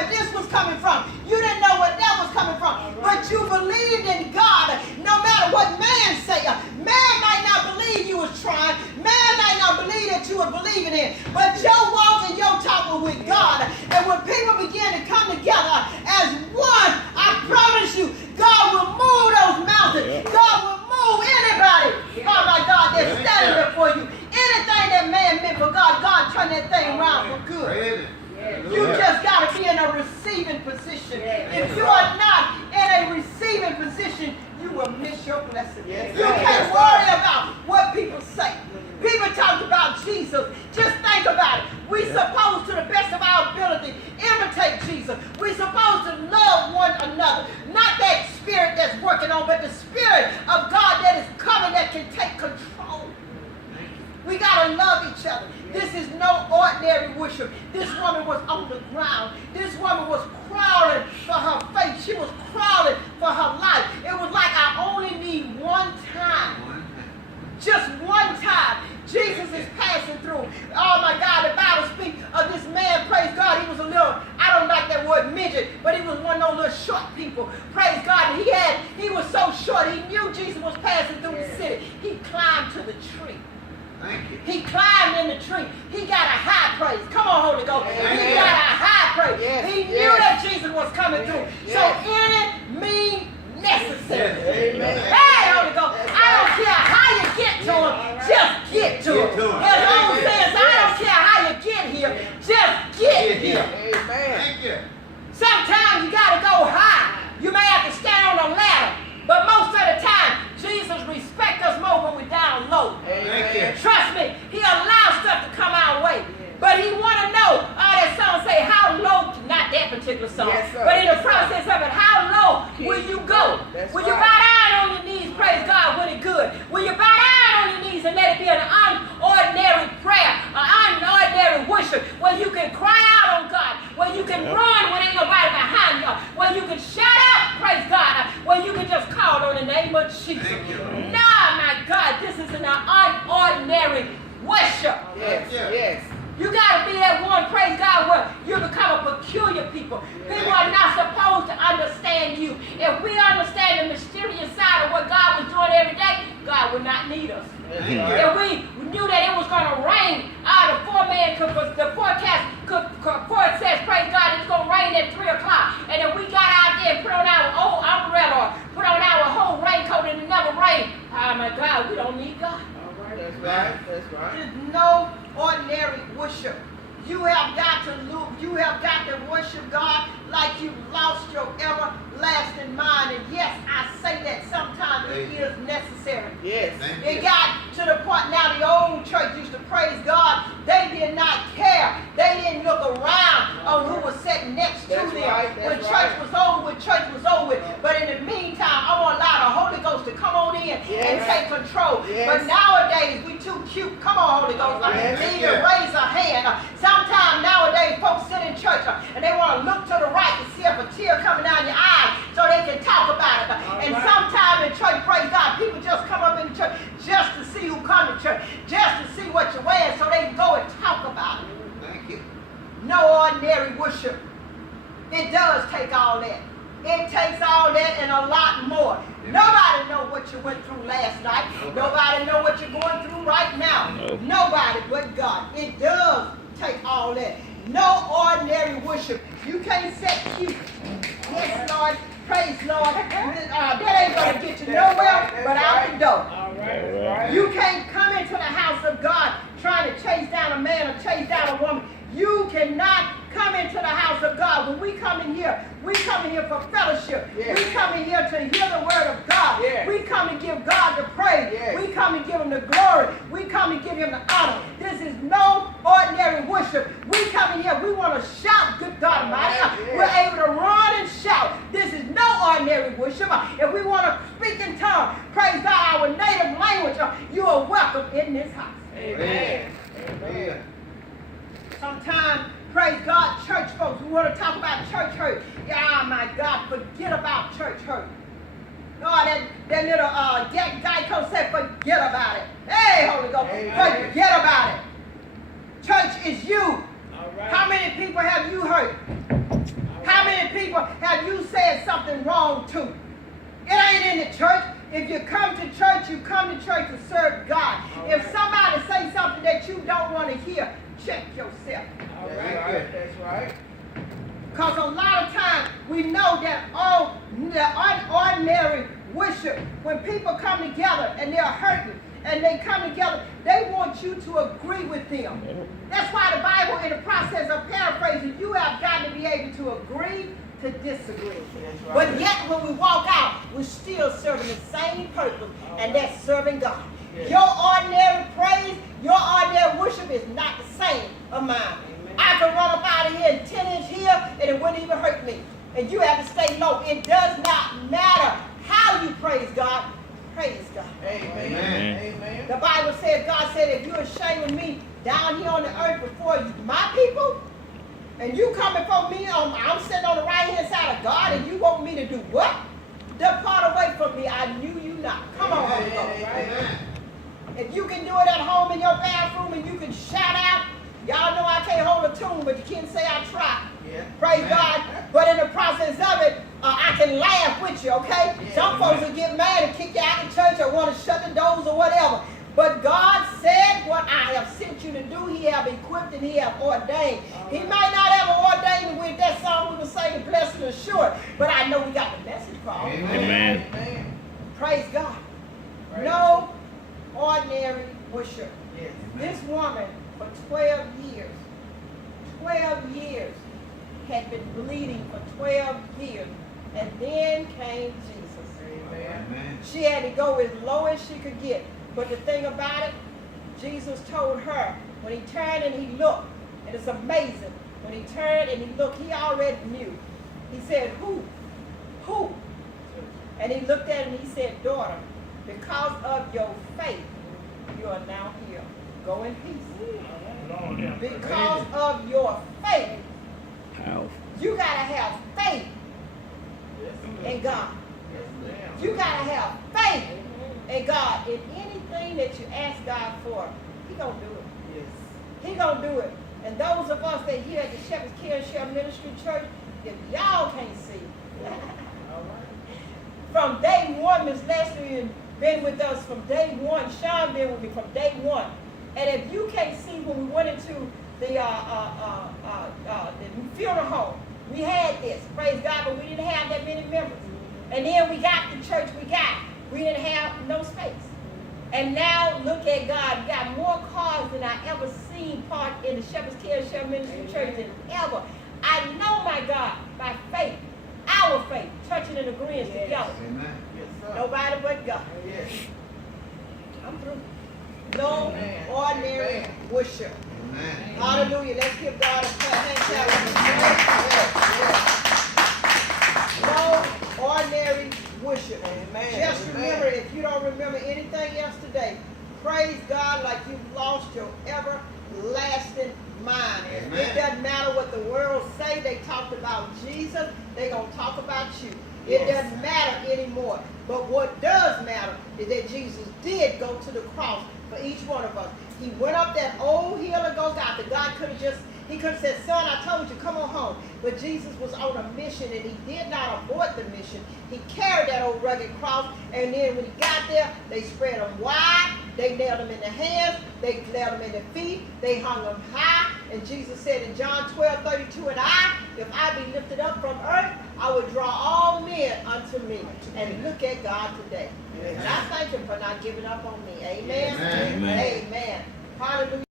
where this was coming from. You didn't know where that was coming from. But you believed in God no matter what man say. Man might not believe you was trying. Man might not believe that you were believing in. But your walk and your talk were with God. And when people begin to come together as one, I promise you, God will move those mountains. God will move anybody. Oh my God, that's standing there for you. Anything that man meant for God, God turned that thing around for good. You just got to be in a receiving position. If you are not in a receiving position, you will miss your blessing. You can't worry about what people say. People talk about Jesus. Just think about it. We're supposed to the best of our ability imitate Jesus. We're supposed to love one another. Not that spirit that's working on, but the spirit of God that is coming that can take control. We got to love each other. This is no ordinary worship. This woman was on the ground. This woman was crawling for her faith. She was crawling for her life. It was like, I only need one time. Just one time. Jesus is passing through. Oh my God, the Bible speaks of this man, praise God. He was a little, I don't like that word midget, but he was one of those little short people. Praise God. He was so short, he knew Jesus was passing through the city. He climbed to the tree. Thank you. He climbed in the tree. He got a high praise. Come on, Holy Ghost. He got a high praise. He knew that Jesus was coming through. So any means necessary. Hey, Holy Ghost. I don't care how you get to him. Just get to him. As old says, I don't care how you get here. Just get here. Amen. Thank you. Sometimes you got to go high. You may have to stand on a ladder. But most of the time, Jesus respects us more when we're down low. Amen. Trust me, he allows stuff to come our way. But he want to know, that song say, how low, not that particular song, but in the process of it, how low will you go? Will you bow down on your knees, praise God, when it's good? Will you bow down on your knees and let it be an unordinary prayer, an unordinary worship, where you can cry out on God, where you can run when ain't nobody behind you, where you can shout out, praise God, where you can just call on the name of Jesus. Nah, my God, this is an unordinary worship. Yes. You got to be that one, praise God, where you become a peculiar people. People are not supposed to understand you. If we understand the mysterious side of what God was doing every day, God would not need us. If we knew that it was going to rain, the forecast says, praise God, it's going to rain at 3 o'clock. And if we got out there and put on our old umbrella or put on our whole raincoat and it never rained, oh my God, we don't need God. That's right. There's no ordinary worship. You have got to worship God like you lost your everlasting mind. And yes, I say that sometimes it is necessary. Yes. It got to the point now the old church used to praise God. They did not care. They didn't look around on who was sitting next to them. When church was over with. But in the meantime, I want to allow the Holy Ghost to come on in and take control. But nowadays, we too cute. Come on, Holy Ghost. They even raise a hand. Sometimes nowadays, folks sit in church and they want to look to the right to see if a tear coming down your eye so they can talk about it. And sometimes in church, praise God, people just come up in the church just to see who come to church, just to see what you're wearing so they can go and talk about it. Thank you. No ordinary worship. It does take all that. It takes all that and a lot more. Nobody know what you went through last night. Nobody know what you're going through right now. Nobody but God. It does take all that. No ordinary worship. You can't set cute. Yes, Lord. Praise Lord. That ain't going to get you nowhere but out the door. All right. You can't come into the house of God trying to chase down a man or chase down a woman. You cannot come into the house of God. When we come in here for fellowship. We come in here to hear the word of God. We come and give God the praise. We come and give him the glory. We come and give him the honor. This is no ordinary worship. We come in here, we want to shout, good God Almighty. We're able to run and shout. This is no ordinary worship. If we want to speak in tongues, praise God, our native language, you are welcome in this house. Amen. Sometimes, praise God, church folks, we want to talk about church hurt. Oh my God, forget about church hurt. Oh, that little Geico said, forget about it. Hey, Holy Ghost, forget about it. Church is you. How many people have you hurt? Church, if you come to church, you come to church to serve God. If somebody say something that you don't want to hear, check yourself. All right. That's right. Because a lot of times we know that the ordinary worship, when people come together and they're hurting and they come together, they want you to agree with them. That's why the Bible, in the process of paraphrasing, you have got to be able to agree to disagree. Right. But yet when we walk out, we're still serving the same purpose, and that's serving God. Yes. Your ordinary praise, your ordinary worship is not the same of mine. Amen. I can run up out of here in 10-inch heel and it wouldn't even hurt me. And you have to stay low. It does not matter how you praise God. Praise God. Amen. Amen. Amen. The Bible says, God said, if you're ashamed of me down here on the earth before you, my people, and you coming from me, I'm sitting on the right-hand side of God, and you want me to do what? Depart away from me. I knew you not. Come on, Holy Ghost. Right? If you can do it at home in your bathroom and you can shout out, y'all know I can't hold a tune, but you can't say I tried. Yeah. Praise God. But in the process of it, I can laugh with you, okay? Yeah. Some folks will get mad and kick you out of church or want to shut the doors or whatever. But God said what I have sent you to do, He have equipped and He have ordained. He might not have ordained with that song we were singing, Blessed and Assured, but I know we got the message from Him. Amen. Amen. Praise God. Praise no ordinary worship. Yes. This woman for 12 years, had been bleeding for 12 years, and then came Jesus. Amen. She had to go as low as she could get. But the thing about it, Jesus told her, when He turned and He looked, and it's amazing, when He turned and He looked, He already knew. He said, who? Who? And He looked at him and He said, daughter, because of your faith, you are now healed. Go in peace. Because of your faith, you got to have faith in God. You got to have faith in God. In anything that you ask God for, He going to do it. Yes. He going to do it. And those of us that here at the Shepherd's Care and Share Ministry Church, if y'all can't see, from day one, Miss Leslie been with us from day one. Sean been with me from day one. And if you can't see, when we went into the funeral home, we had this, praise God, but we didn't have that many members. And then we got the church we didn't have no space. And now look at God, we got more cars than I ever seen parked in the Shepherd's Care and Share Ministry Church than ever. I know my God, by faith, our faith, touching and agreeing together. Amen. Yes, sir. Nobody but God. Yes. I'm through. No Amen. ordinary Amen. worship. Amen. Hallelujah. Let's give God a hand clap. No ordinary worship. Amen. Just Amen. remember, if you don't remember anything else today, praise God like you've lost your everlasting mind. Amen. It doesn't matter what the world say. They talked about Jesus. They're going to talk about you. It Yes. doesn't matter anymore. But what does matter is that Jesus did go to the cross for each one of us. He went up that old hill of Golgotha. God could have He could have said, son, I told you, come on home. But Jesus was on a mission, and He did not abort the mission. He carried that old rugged cross, and then when He got there, they spread Him wide. They nailed Him in the hands. They nailed Him in the feet. They hung Him high. And Jesus said in John 12:32, and if I be lifted up from earth, I will draw all men unto me. And look at God today. Yes. And I thank Him for not giving up on me. Amen. Amen. Amen. Hallelujah.